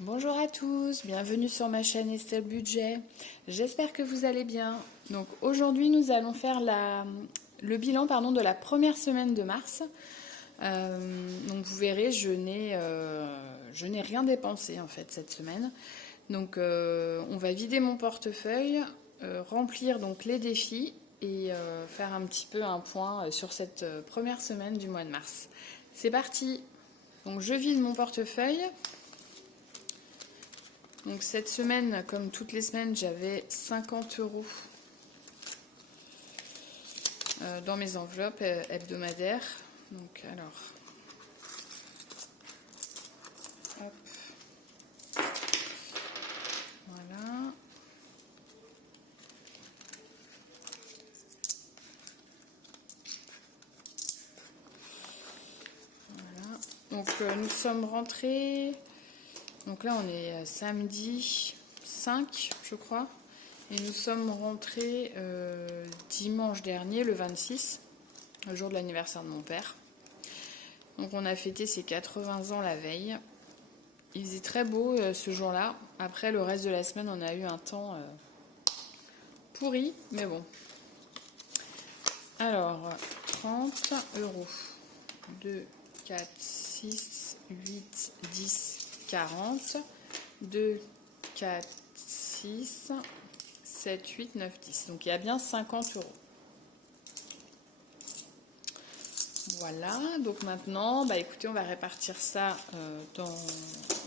Bonjour à tous, bienvenue sur ma chaîne Estelle Budget. J'espère que vous allez bien. Donc aujourd'hui nous allons faire le bilan de la première semaine de mars. Donc vous verrez, je n'ai rien dépensé en fait cette semaine. Donc on va vider mon portefeuille, remplir donc les défis et faire un petit peu un point sur cette première semaine du mois de mars. C'est parti. Donc je vide mon portefeuille. Donc cette semaine, comme toutes les semaines, j'avais 50 € dans mes enveloppes hebdomadaires. Donc alors, hop, voilà. Voilà. Donc nous sommes rentrés. Donc là, on est samedi 5, je crois. Et nous sommes rentrés dimanche dernier, le 26, le jour de l'anniversaire de mon père. Donc on a fêté ses 80 ans la veille. Il faisait très beau ce jour-là. Après, le reste de la semaine, on a eu un temps pourri, mais bon. Alors, 30 €. 2, 4, 6, 8, 10, 40. 2, 4, 6, 7, 8, 9, 10. Donc il y a bien 50 €. Voilà, donc maintenant, écoutez, on va répartir ça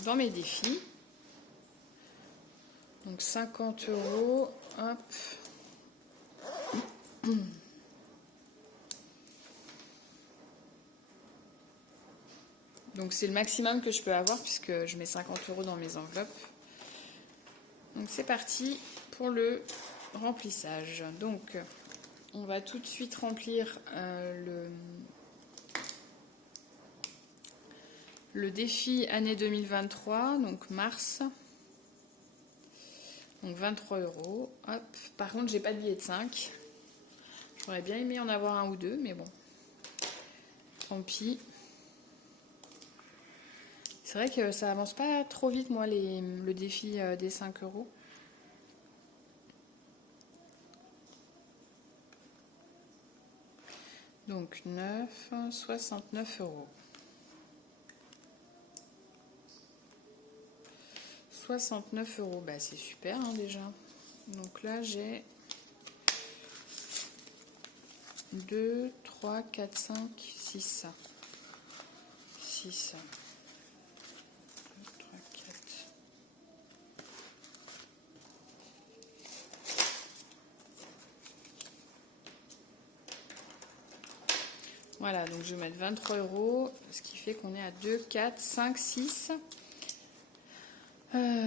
dans mes défis. Donc 50 €, hop. Donc c'est le maximum que je peux avoir puisque je mets 50 € dans mes enveloppes. Donc c'est parti pour le remplissage. Donc on va tout de suite remplir le défi année 2023, donc mars. Donc 23 €. Hop. Par contre, j'ai pas de billet de 5. J'aurais bien aimé en avoir un ou deux, mais bon. Tant pis. C'est vrai que ça avance pas trop vite, moi, le défi des 5 €. Donc 9, 69 €. 69 €, c'est super déjà. Donc là, j'ai 2, 3, 4, 5, 6. 6. 2, 3, 4. Voilà, donc je vais mettre 23 €, ce qui fait qu'on est à 2, 4, 5, 6,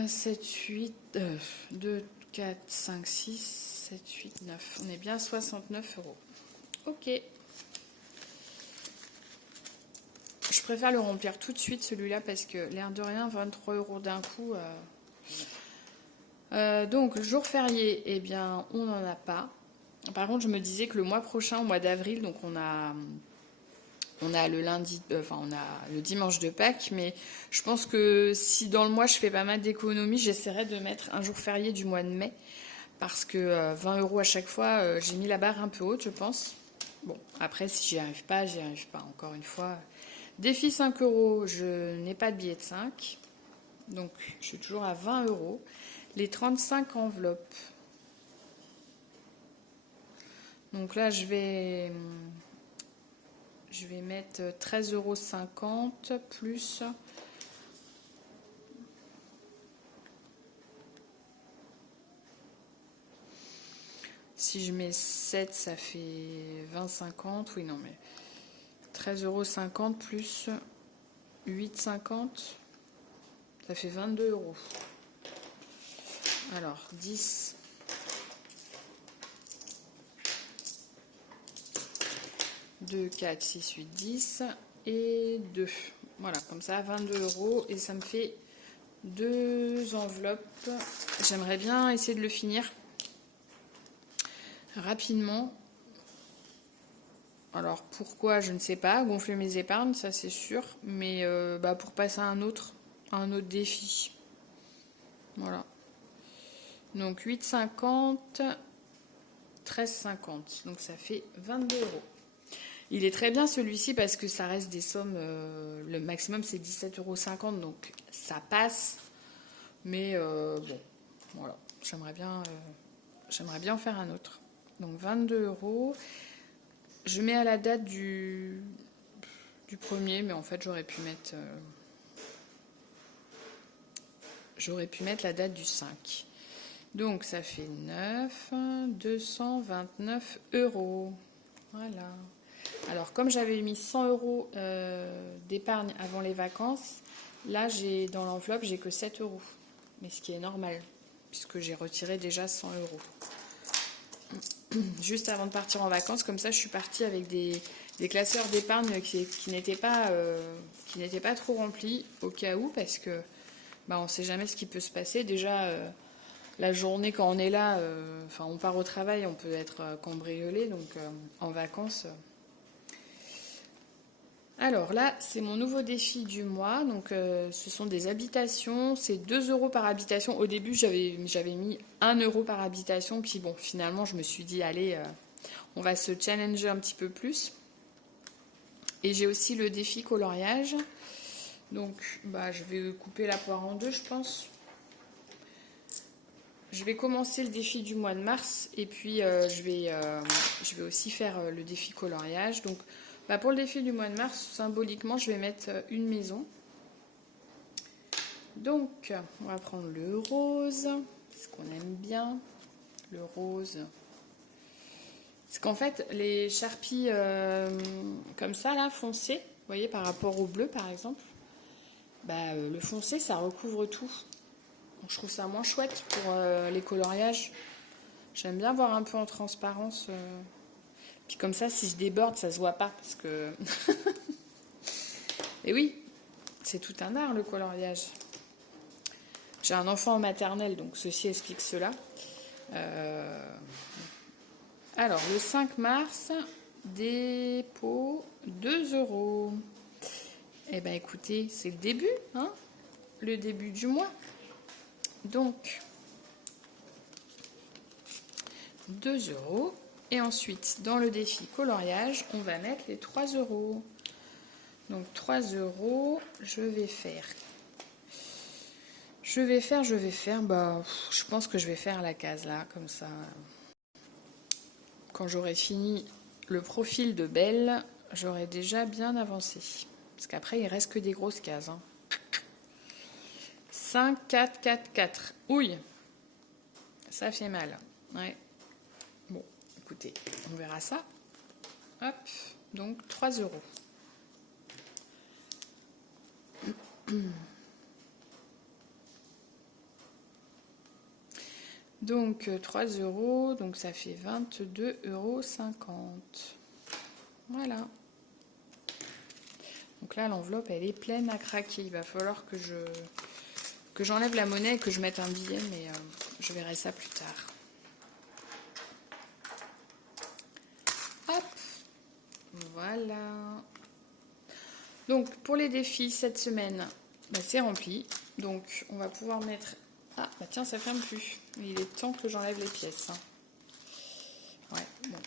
7, 8, 2, 4, 5, 6, 7, 8, 9. On est bien à 69 €. Ok. Je préfère le remplir tout de suite celui-là parce que l'air de rien, 23 € d'un coup. Donc, le jour férié, eh bien, on n'en a pas. Par contre, je me disais que le mois prochain, au mois d'avril, donc on a le lundi, on a le dimanche de Pâques, mais je pense que si dans le mois je fais pas mal d'économies, j'essaierai de mettre un jour férié du mois de mai, parce que 20 € à chaque fois, j'ai mis la barre un peu haute, je pense. Bon, après, si j'y arrive pas, encore une fois. Défi 5 €, je n'ai pas de billet de 5, donc je suis toujours à 20 €. Les 35 enveloppes. Donc là, je vais mettre 13,50 € plus. Si je mets 7, ça fait 20,50. Oui, non, mais 13,50 € plus 8,50, ça fait 22 €. Alors, 10. 2, 4, 6, 8, 10 et 2. Voilà, comme ça, 22 € et ça me fait 2 enveloppes. J'aimerais bien essayer de le finir rapidement. Alors pourquoi, je ne sais pas. Gonfler mes épargnes, ça c'est sûr. Mais pour passer à un autre défi. Voilà. Donc 8,50, 13,50. Donc ça fait 22 euros. Il est très bien celui-ci parce que ça reste des sommes, le maximum c'est 17,50 €, donc ça passe. Mais bon, voilà, j'aimerais bien en faire un autre. Donc 22 euros. Je mets à la date du premier, mais en fait j'aurais pu mettre la date du 5. Donc ça fait 229 euros. Voilà. Alors comme j'avais mis 100 euros d'épargne avant les vacances, là dans l'enveloppe j'ai que 7 euros. Mais ce qui est normal, puisque j'ai retiré déjà 100 euros. Juste avant de partir en vacances, comme ça je suis partie avec des classeurs d'épargne qui n'étaient pas trop remplis au cas où, parce que on ne sait jamais ce qui peut se passer. Déjà, la journée quand on est là, on part au travail, on peut être cambriolé, donc en vacances. Alors là, c'est mon nouveau défi du mois. Donc, ce sont des habitations. C'est 2 euros par habitation. Au début, j'avais mis 1 euro par habitation. Puis bon, finalement, je me suis dit, allez, on va se challenger un petit peu plus. Et j'ai aussi le défi coloriage. Donc, je vais couper la poire en deux, je pense. Je vais commencer le défi du mois de mars. Et puis, je vais aussi faire le défi coloriage. Donc, pour le défi du mois de mars, symboliquement, je vais mettre une maison. Donc, on va prendre le rose, parce qu'on aime bien le rose. Parce qu'en fait, les charpies comme ça, là, foncés, vous voyez, par rapport au bleu, par exemple, le foncé, ça recouvre tout. Donc, je trouve ça moins chouette pour les coloriages. J'aime bien voir un peu en transparence. Puis comme ça, si je déborde, ça se voit pas, parce que... Et oui, c'est tout un art, le coloriage. J'ai un enfant en maternelle, donc ceci explique cela. Alors, le 5 mars, dépôt 2 euros. Eh bien, écoutez, c'est le début, hein, le début du mois. Donc, 2 euros. Et ensuite, dans le défi coloriage, on va mettre les 3 euros. Donc, 3 euros, je vais faire, je pense que je vais faire la case là, comme ça. Quand j'aurai fini le profil de Belle, j'aurai déjà bien avancé. Parce qu'après, il reste que des grosses cases. 5, 4, 4, 4. Ouille, ça fait mal. Ouais. Bon, écoutez, on verra ça. Hop, donc 3 euros. Donc 3 euros, donc ça fait 22,50 €. Voilà. Donc là, l'enveloppe, elle est pleine à craquer. Il va falloir que j'enlève la monnaie et que je mette un billet, mais je verrai ça plus tard. Hop, voilà. Donc pour les défis cette semaine, c'est rempli. Donc on va pouvoir mettre... Ah, tiens, ça ferme plus. Il est temps que j'enlève les pièces. Ouais, bon.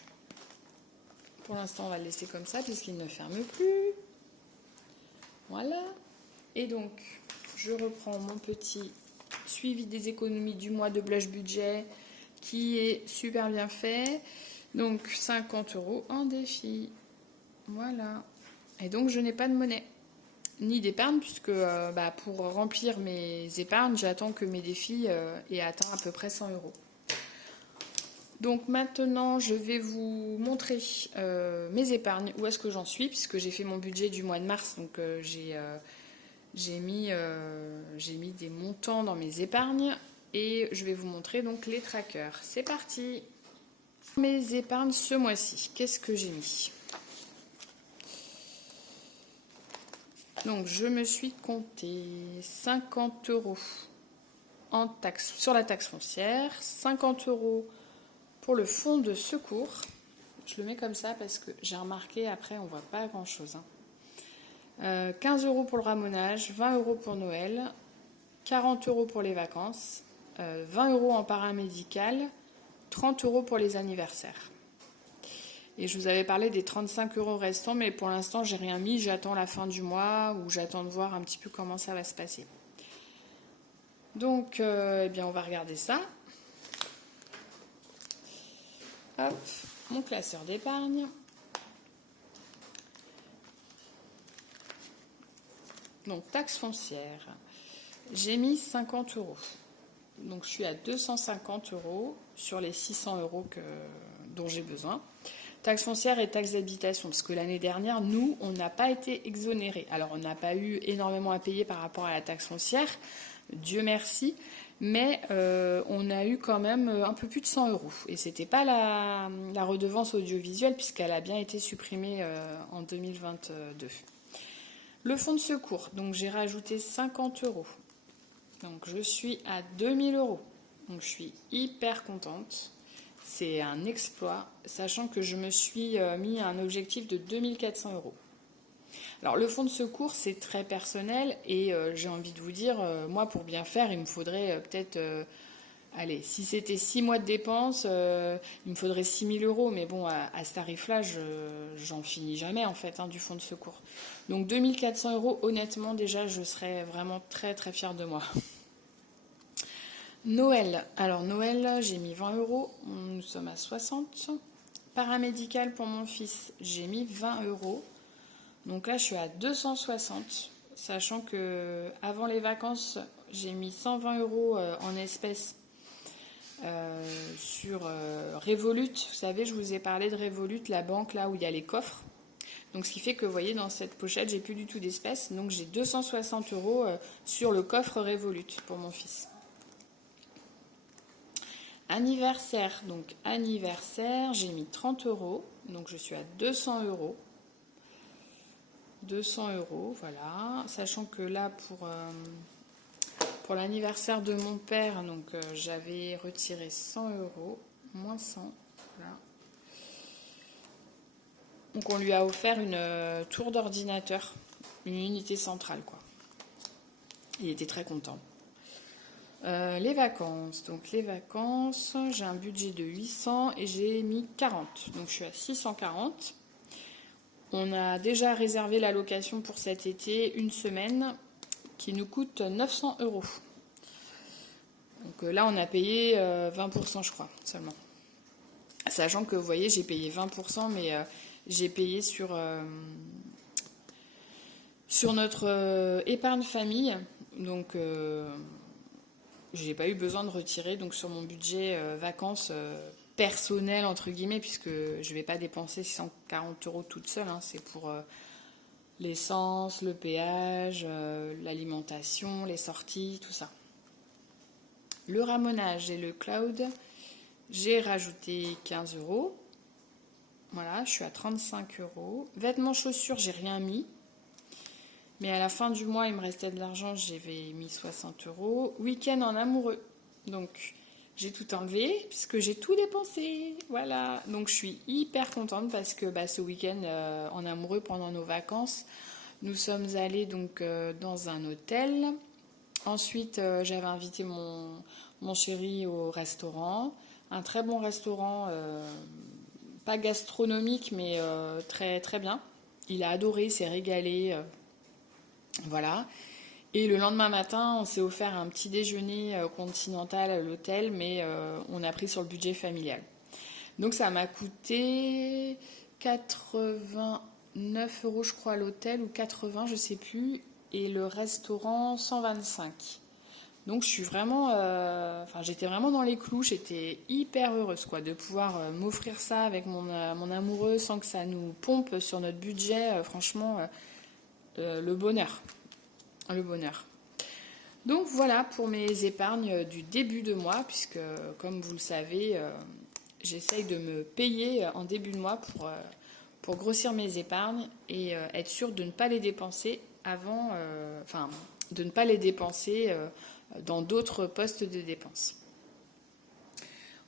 Pour l'instant, on va le laisser comme ça puisqu'il ne ferme plus. Voilà. Et donc, je reprends mon petit suivi des économies du mois de Blush Budget qui est super bien fait. Donc, 50 euros en défi. Voilà. Et donc, je n'ai pas de monnaie ni d'épargne puisque pour remplir mes épargnes, j'attends que mes défis aient atteint à peu près 100 euros. Donc maintenant, je vais vous montrer mes épargnes, où est-ce que j'en suis, puisque j'ai fait mon budget du mois de mars, donc j'ai mis des montants dans mes épargnes et je vais vous montrer donc les trackers. C'est parti. Mes épargnes ce mois-ci, qu'est-ce que j'ai mis ? Donc je me suis compté 50 euros en taxe, sur la taxe foncière, 50 euros pour le fonds de secours. Je le mets comme ça parce que j'ai remarqué après on voit pas grand chose. 15 euros pour le ramonage, 20 euros pour Noël, 40 € pour les vacances, 20 € en paramédical, 30 € pour les anniversaires. Et je vous avais parlé des 35 € restants, mais pour l'instant, j'ai rien mis. J'attends la fin du mois ou j'attends de voir un petit peu comment ça va se passer. Donc, eh bien, on va regarder ça. Hop, mon classeur d'épargne. Donc, taxe foncière. J'ai mis 50 €. Donc, je suis à 250 € sur les 600 € dont j'ai besoin. Taxe foncière et taxe d'habitation, parce que l'année dernière, nous, on n'a pas été exonérés. Alors, on n'a pas eu énormément à payer par rapport à la taxe foncière, Dieu merci, mais on a eu quand même un peu plus de 100 €. Et c'était pas la redevance audiovisuelle, puisqu'elle a bien été supprimée en 2022. Le fonds de secours, donc j'ai rajouté 50 €. Donc je suis à 2000 €. Donc je suis hyper contente. C'est un exploit, sachant que je me suis mis un objectif de 2400 €. Alors le fonds de secours, c'est très personnel et j'ai envie de vous dire, moi pour bien faire, il me faudrait peut-être, allez, si c'était 6 mois de dépenses, il me faudrait 6000 €. Mais bon, à ce tarif-là, j'en finis jamais en fait du fonds de secours. Donc 2400 €, honnêtement, déjà, je serais vraiment très très fière de moi. Noël. Alors Noël, j'ai mis 20 €, nous sommes à 60. Paramédical pour mon fils, j'ai mis 20 €. Donc là, je suis à 260, sachant que avant les vacances, j'ai mis 120 € en espèces sur Revolut. Vous savez, je vous ai parlé de Revolut, la banque là où il y a les coffres. Donc ce qui fait que vous voyez, dans cette pochette, j'ai plus du tout d'espèces. Donc j'ai 260 € sur le coffre Revolut pour mon fils. Anniversaire, donc anniversaire, j'ai mis 30 €, donc je suis à 200 €. 200 €, voilà. Sachant que là, pour l'anniversaire de mon père, donc j'avais retiré 100 €, moins 100, voilà. Donc on lui a offert une tour d'ordinateur, une unité centrale, quoi. Il était très content. Les vacances. Donc les vacances, j'ai un budget de 800 et j'ai mis 40. Donc je suis à 640. On a déjà réservé la location pour cet été, une semaine, qui nous coûte 900 €. Donc là, on a payé 20%, je crois, seulement. Sachant que, vous voyez, j'ai payé 20%, mais j'ai payé sur notre épargne famille. Donc j'ai pas eu besoin de retirer donc sur mon budget vacances personnel entre guillemets, puisque je vais pas dépenser 640 € toute seule, c'est pour l'essence, le péage, l'alimentation, les sorties, tout ça. Le ramonage et le cloud, j'ai rajouté 15 €. Voilà, je suis à 35 €. Vêtements, chaussures, j'ai rien mis. Mais à la fin du mois, il me restait de l'argent, j'avais mis 60 €. Week-end en amoureux. Donc, j'ai tout enlevé puisque j'ai tout dépensé. Voilà. Donc, je suis hyper contente parce que ce week-end en amoureux, pendant nos vacances, nous sommes allés donc dans un hôtel. Ensuite, j'avais invité mon chéri au restaurant. Un très bon restaurant, pas gastronomique, mais très, très bien. Il a adoré, il s'est régalé. Voilà. Et le lendemain matin, on s'est offert un petit déjeuner continental à l'hôtel, mais on a pris sur le budget familial. Donc ça m'a coûté 89 € je crois à l'hôtel, ou 80, je sais plus, et le restaurant 125. Donc je suis vraiment, j'étais vraiment dans les clous, j'étais hyper heureuse de pouvoir m'offrir ça avec mon amoureux sans que ça nous pompe sur notre budget, franchement. Le bonheur. Le bonheur. Donc voilà pour mes épargnes du début de mois, puisque comme vous le savez, j'essaye de me payer en début de mois pour grossir mes épargnes et être sûre de ne pas les dépenser de ne pas les dépenser dans d'autres postes de dépenses.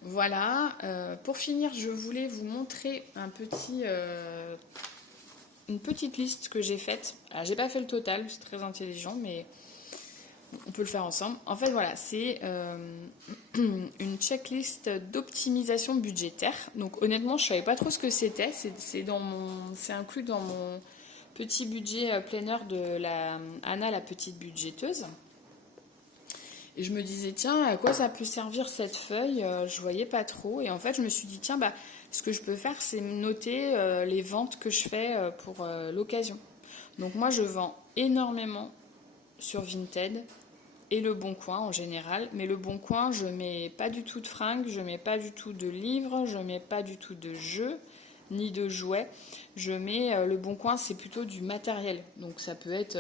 Voilà. Pour finir, je voulais vous montrer une petite liste que j'ai faite. Alors, j'ai pas fait le total, c'est très intelligent, mais On peut le faire ensemble. En fait, voilà, c'est une checklist d'optimisation budgétaire. Donc, honnêtement, je ne savais pas trop ce que c'était. C'est inclus dans mon petit budget planner de Anna, la petite budgéteuse. Et je me disais, tiens, à quoi ça peut servir cette feuille? Je voyais pas trop. Et en fait, je me suis dit, tiens, bah, ce que je peux faire, c'est noter les ventes que je fais pour l'occasion. Donc, moi, je vends énormément sur Vinted et Le Bon Coin en général. Mais Le Bon Coin, je mets pas du tout de fringues, je mets pas du tout de livres, je mets pas du tout de jeux, ni de jouets. Je mets Le Bon Coin, c'est plutôt du matériel. Donc, ça peut être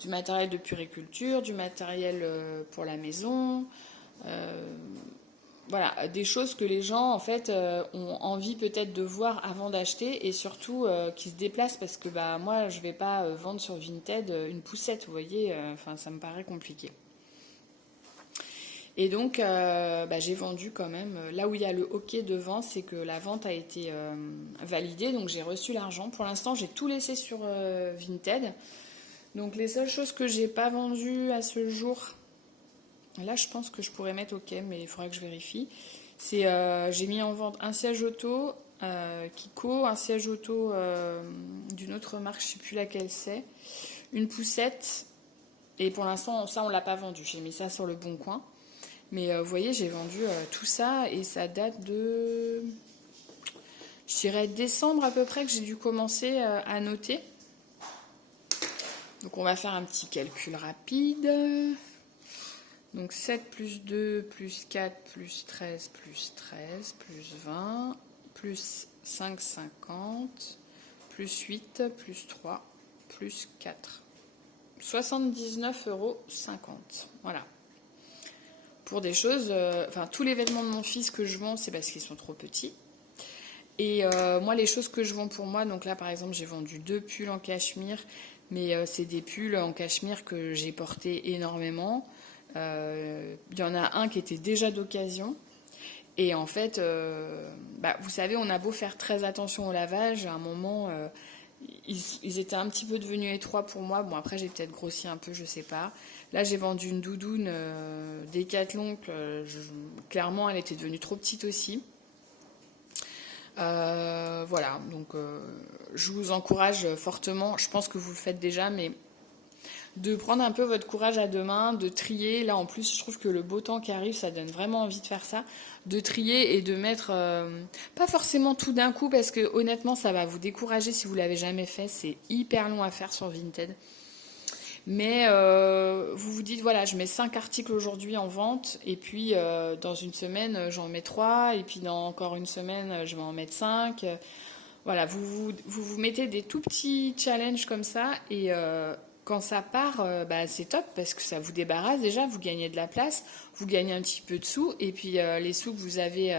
du matériel de puriculture, du matériel pour la maison, voilà, des choses que les gens en fait ont envie peut-être de voir avant d'acheter et surtout qui se déplacent parce que bah moi je vais pas vendre sur Vinted une poussette, vous voyez, enfin ça me paraît compliqué. Et donc bah, j'ai vendu quand même là où il y a le OK devant, c'est que la vente a été validée, donc j'ai reçu l'argent. Pour l'instant j'ai tout laissé sur Vinted. Donc les seules choses que j'ai pas vendues à ce jour, là je pense que je pourrais mettre OK, mais il faudrait que je vérifie. C'est j'ai mis en vente un siège auto Kiko, un siège auto d'une autre marque, je sais plus laquelle c'est, une poussette, et pour l'instant ça on l'a pas vendu. J'ai mis ça sur Le Bon Coin, mais vous voyez j'ai vendu tout ça et ça date de, je dirais décembre à peu près que j'ai dû commencer à noter. Donc on va faire un petit calcul rapide. Donc 7 plus 2 plus 4 plus 13 plus 20 plus 5, 50 plus 8 plus 3 plus 4. 79,50 €. Voilà. Pour des choses, enfin tous les vêtements de mon fils que je vends, c'est parce qu'ils sont trop petits. Et moi, les choses que je vends pour moi, donc là par exemple, j'ai vendu 2 pulls en cachemire, mais c'est des pulls en cachemire que j'ai portés énormément. Il y en a un qui était déjà d'occasion. Et en fait, bah, vous savez, on a beau faire très attention au lavage, à un moment, ils étaient un petit peu devenus étroits pour moi. Bon, après, j'ai peut-être grossi un peu, je sais pas. Là, j'ai vendu une doudoune Décathlon. Clairement, elle était devenue trop petite aussi. Voilà, donc je vous encourage fortement, je pense que vous le faites déjà, mais de prendre un peu votre courage à deux mains, de trier. Là en plus je trouve que le beau temps qui arrive, ça donne vraiment envie de faire ça, de trier et de mettre pas forcément tout d'un coup parce que honnêtement ça va vous décourager si vous l'avez jamais fait, c'est hyper long à faire sur Vinted. Mais vous vous dites, voilà, je mets 5 articles aujourd'hui en vente, et puis dans une semaine, j'en mets 3, et puis dans encore une semaine, je vais en mettre 5. Voilà, vous mettez des tout petits challenges comme ça, et quand ça part, bah, c'est top, parce que ça vous débarrasse déjà, vous gagnez de la place, vous gagnez un petit peu de sous, et puis les sous que vous avez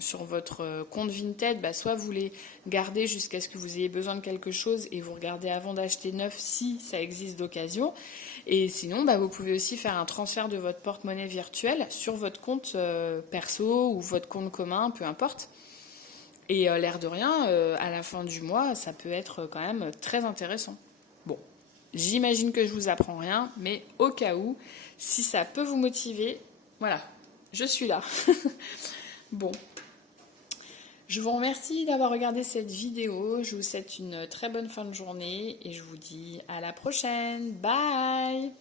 sur votre compte Vinted, bah, soit vous les gardez jusqu'à ce que vous ayez besoin de quelque chose, et vous regardez avant d'acheter neuf si ça existe d'occasion, et sinon bah, vous pouvez aussi faire un transfert de votre porte-monnaie virtuel sur votre compte perso ou votre compte commun, peu importe. Et l'air de rien, à la fin du mois, ça peut être quand même très intéressant. Bon, j'imagine que je vous apprends rien, mais au cas où, si ça peut vous motiver, voilà, je suis là. Bon, je vous remercie d'avoir regardé cette vidéo. Je vous souhaite une très bonne fin de journée et je vous dis à la prochaine. Bye!